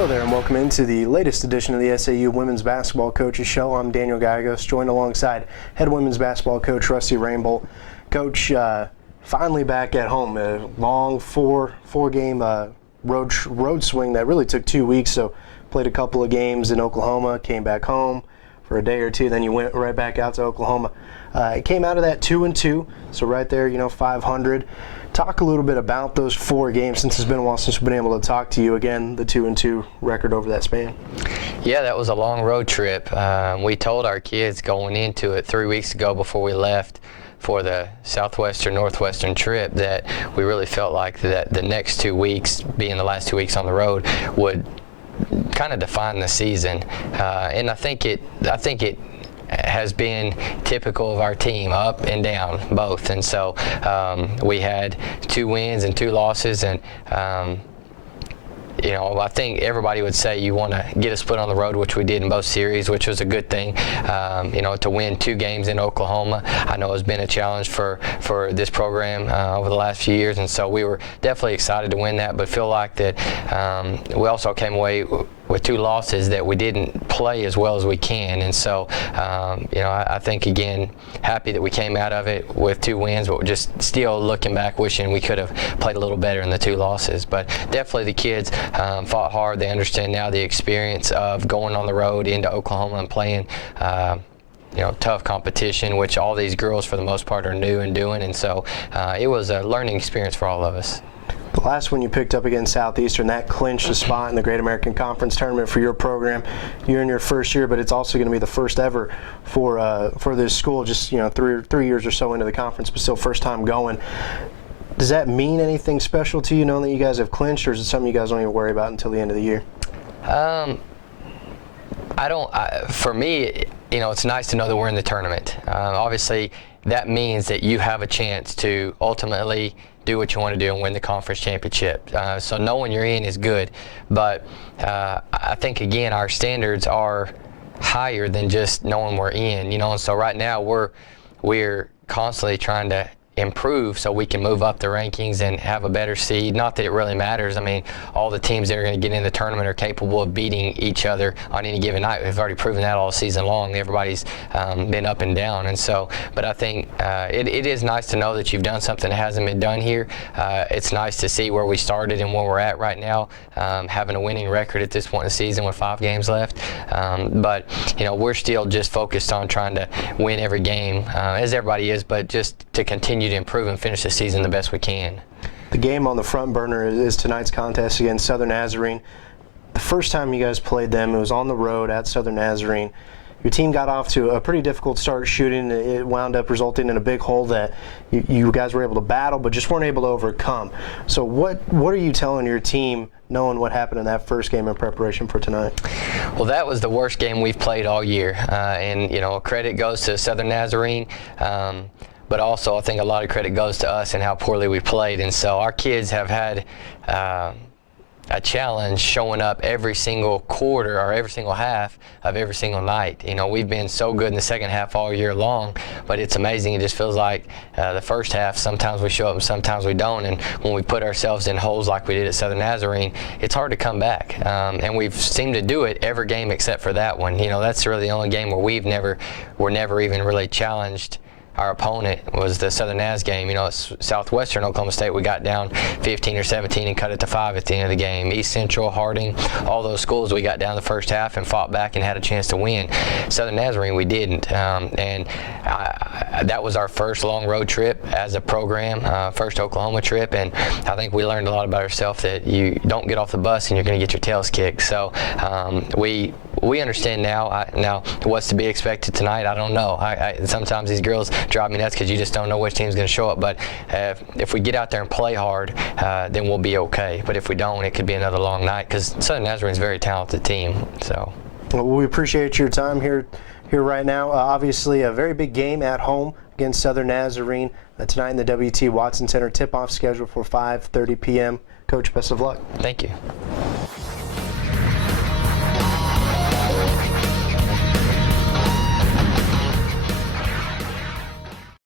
Hello there and welcome into the latest edition of the SAU Women's Basketball Coaches Show. I'm Daniel Gallegos, joined alongside head women's basketball coach Rusty Rainbolt. Coach, finally back at home. A long four-game road swing that really took 2 weeks. So played a couple of games in Oklahoma, came back home for a day or two, then you went right back out to Oklahoma. It came out of that 2-2, so right there, 500. Talk a little bit about those 4 games, since it's been a while since we've been able to talk to you again, the 2-2 record over that span. Yeah, that was a long road trip. We told our kids going into it 3 weeks ago before we left for the Northwestern trip that we really felt like that the next 2 weeks, being the last 2 weeks on the road, would kind of define the season. And I think it has been typical of our team, up and down both. And so we had 2 wins and 2 losses, and I think everybody would say you want to get a split on the road, which we did in both series, which was a good thing. To win 2 games in Oklahoma, I know has been a challenge for this program over the last few years, and so we were definitely excited to win that, but feel like that we also came away with 2 losses that we didn't play as well as we can. And so, I think, again, happy that we came out of it with 2 wins, but just still looking back, wishing we could have played a little better in the 2 losses. But definitely the kids fought hard. They understand now the experience of going on the road into Oklahoma and playing tough competition, which all these girls for the most part are new and doing. And so it was a learning experience for all of us. The last one you picked up against Southeastern, that clinched a spot in the Great American Conference tournament for your program. You're in your first year, but it's also going to be the first ever for this school, just 3 years or so into the conference, but still first time going. Does that mean anything special to you, knowing that you guys have clinched, or is it something you guys don't even worry about until the end of the year? For me, it's nice to know that we're in the tournament. Obviously, that means that you have a chance to ultimately do what you want to do and win the conference championship. So knowing you're in is good, but I think, again, our standards are higher than just knowing we're in. And so right now we're constantly trying to improve so we can move up the rankings and have a better seed. Not that it really matters. I mean, all the teams that are going to get in the tournament are capable of beating each other on any given night. We've already proven that all season long. Everybody's been up and down. And so, but I think it is nice to know that you've done something that hasn't been done here. It's nice to see where we started and where we're at right now, having a winning record at this point in the season with 5 games left. But we're still just focused on trying to win every game, as everybody is, but just to continue to improve and finish the season the best we can. The game on the front burner is tonight's contest against Southern Nazarene. The first time you guys played them, it was on the road at Southern Nazarene. Your team got off to a pretty difficult start shooting. It wound up resulting in a big hole that you guys were able to battle, but just weren't able to overcome. So what are you telling your team, knowing what happened in that first game in preparation for tonight? Well, that was the worst game we've played all year, and credit goes to Southern Nazarene. But also, I think a lot of credit goes to us and how poorly we played. And so our kids have had a challenge showing up every single quarter or every single half of every single night. We've been so good in the second half all year long, but it's amazing. It just feels like the first half, sometimes we show up and sometimes we don't. And when we put ourselves in holes like we did at Southern Nazarene, it's hard to come back. And we've seemed to do it every game except for that one. That's really the only game where we're never even really challenged. Our opponent was the Southern Naz game. At Southwestern Oklahoma State, we got down 15 or 17 and cut it to 5 at the end of the game. East Central, Harding, all those schools, we got down the first half and fought back and had a chance to win. Southern Nazarene, we didn't. And that was our first long road trip as a program, first Oklahoma trip. And I think we learned a lot about ourselves, that you don't get off the bus and you're going to get your tails kicked. So we understand now. Now, what's to be expected tonight, I don't know. Sometimes these girls drive me nuts because you just don't know which team's going to show up. But if we get out there and play hard, then we'll be okay. But if we don't, it could be another long night, because Southern Nazarene's a very talented team. So, well, we appreciate your time here right now. Obviously, a very big game at home against Southern Nazarene tonight in the W.T. Watson Center. Tip-off scheduled for 5:30 p.m. Coach, best of luck. Thank you.